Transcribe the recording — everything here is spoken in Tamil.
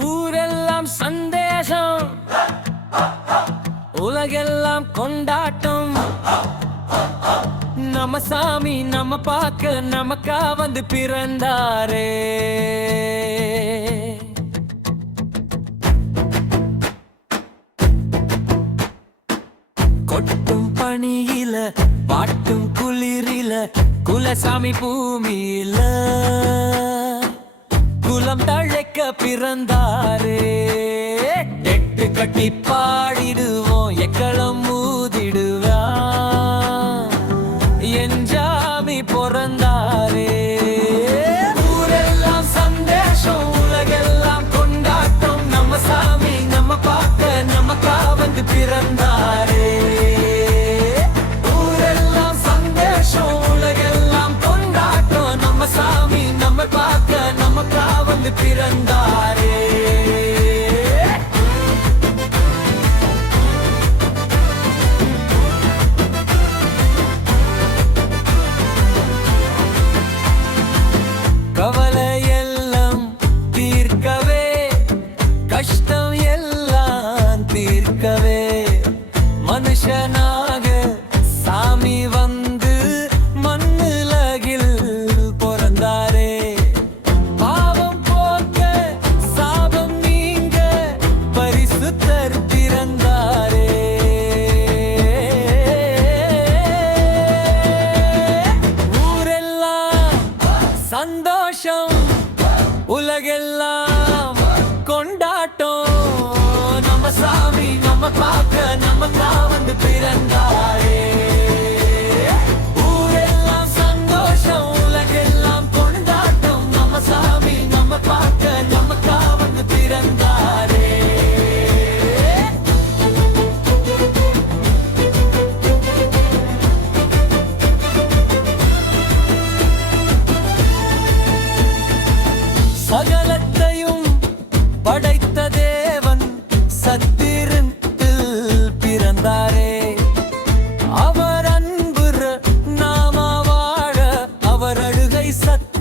ஊரெல்லாம் சந்தேஷம், உலகெல்லாம் கொண்டாட்டம். நம்ம சாமி நம்ம பார்க்க நமக்கா வந்து பிறந்தாரே. கொட்டும் பணியில பாட்டும் குளிரில குலசாமி பூமியில குலம் தழைக்க பிறந்தாரே. எட்டு கட்டி பாடிடுவோம், எக்களம் ஊதிடுவா என் ஜாமி பிறந்தாரே. ஊரெல்லாம் சந்தேஷம், உலகெல்லாம் கொண்டாட்டம். நம்ம சாமி நம்ம பார்க்க நமக்கா வந்து பிறந்தாரே. ஊரெல்லாம் சந்தேஷம், உலகெல்லாம் கொண்டாட்டம். நம்ம சாமி நம்ம பார்க்க நமக்கா வந்து பிறந்தாரே. கவலை எல்லாம் தீர்க்கவே, கஷ்டம் எல்லாம் தீர்க்கவே மனுஷனாக சாமி வந்து மண்ணுலகில் பிறந்தாரே. பாவம் போக்க சாபம் நீங்க பரிசுத்தர் பிறந்தாரே. ஊரெல்லாம் சந்தோஷம், உலகெல்லாம் கொண்டாட்டம். நம்ம சாமி நம்ம பார்க்க நமக்கா வந்து பிறந்தாரே. ஊரெல்லாம் சந்தோஷம், உலகெல்லாம் கொண்டாட்டம். நம்ம சாமி நம்ம பார்க்க நமக்கா வந்து பிறந்தாரே. சகலத்தையும் படைத்த தேவன் சத்திரத்தில் பிறந்தாரே. அவர் அன்பு நாம வாழ அவர் அழுகை சத்த